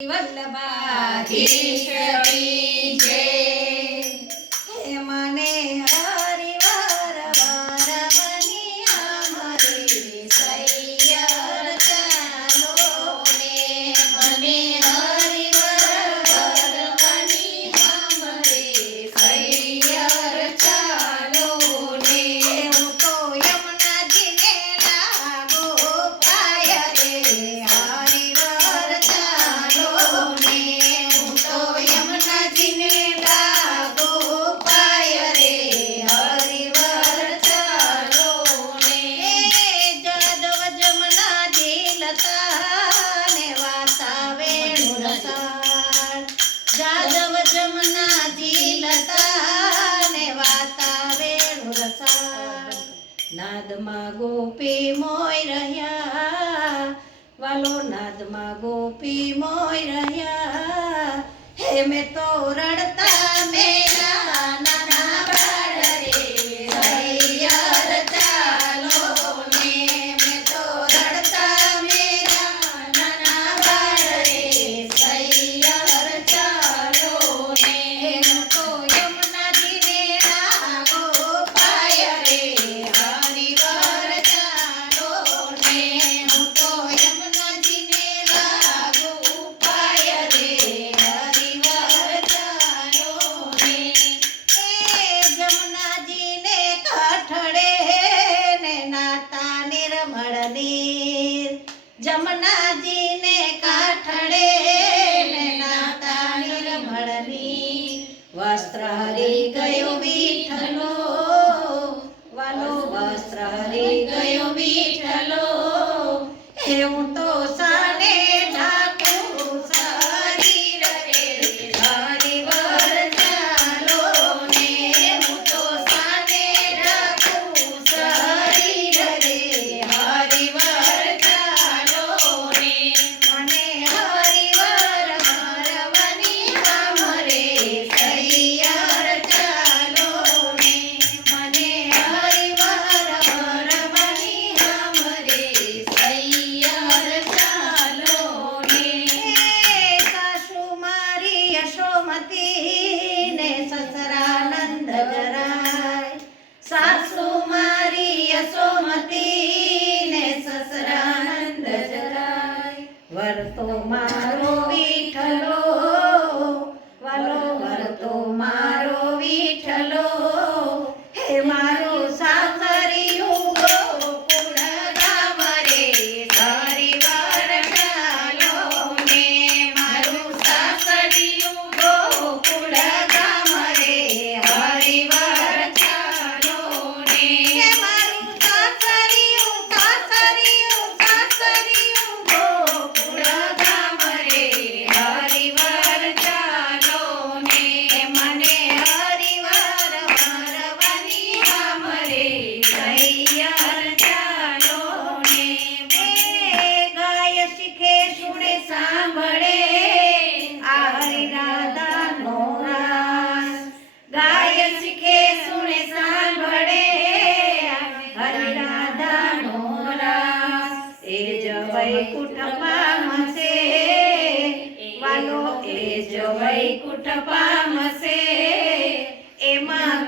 વલ્લભાધીશ કી જય. હે મને હરિવાર વરવની અમારી સૈયર ચાલો ને. મને હરિવાર વરવની અમારી સૈયર ચાલો ને. હું તો યમુનાજીને લાગો પાય રે હરિવાર ચાલો ને. હું તો યમુનાજીને લાગો પાય રે હરિવાર ચાલો ને. જાદવ જમનાજી લતા ને વાતા વેણુ રસાળ. જાદવ જમનાજી લતા ને વાતા વેણુ રસાળ. નાદમાં ગોપી મોય રહ્યા, વાલો નાદમાં ગોપી મોય રહ્યા. હે મેં તો રડતા મેરા નાના બાળ રે સૈયર ચાલો ને. મેં તો રડતા મેરા નાના બાળ રે સૈયર ચાલો ને. હું તો યમુનાજીને લાગો પાય રે હરિવાર ચાલો ને. હું તો યમુનાજીને લાગો પાય રે હરિવાર ચાલો ને. જમનાજીને કાંઠડે ને નાતા નિર્મળ નીર. જમનાજીને કાંઠડે ને નાતા નિર્મળ નીર. વસ્ત્ર હરી ગયો વિઠ્ઠલો, વાલો વસ્ત્ર હરી ગયો વિઠ્ઠલો. હે હું તો સાને ઢાંકું શરીર રે હરિવાર ચાલો ને. હું તો સાને ઢાંકું શરીર રે હરિવાર ચાલો ને. મને હરિવાર વરવની અમારે સૈયર ચાલો ને. મને હરિવાર વરવની અમારે સૈયર ચાલો ને. સાસુ મારી યશોમતી ને સસરા નંદ જરાય. સાસુ મારી યશોમતી ને સસરા નંદ જરાય. વરતો મારો વિઠ્ઠલો, વાલો વરતો મારો વિઠ્ઠલો. હે મારો સાસરિયું ગોકુળ ગામ રે હરિવાર ચાલો ને. મારું સાસરિયું ગોકુળ ગામ રે હરિવાર ચાલો ને. મારું સાસરિયું ગોકુળ ગામ રે હરિવાર ચાલો ને. મને હરિવાર વરવની અમારે સૈયર ચાલો ને. ગાય શીખે સુણે સાંભળે આ હરિરાધાનો રાસ. ગાય શીખે સુણે સાંભળે આ હરિરાધાનો રાસ. એ જ વૈકુંઠ પામશે, વાલો એ જ વૈકુંઠ પામશે. એમાં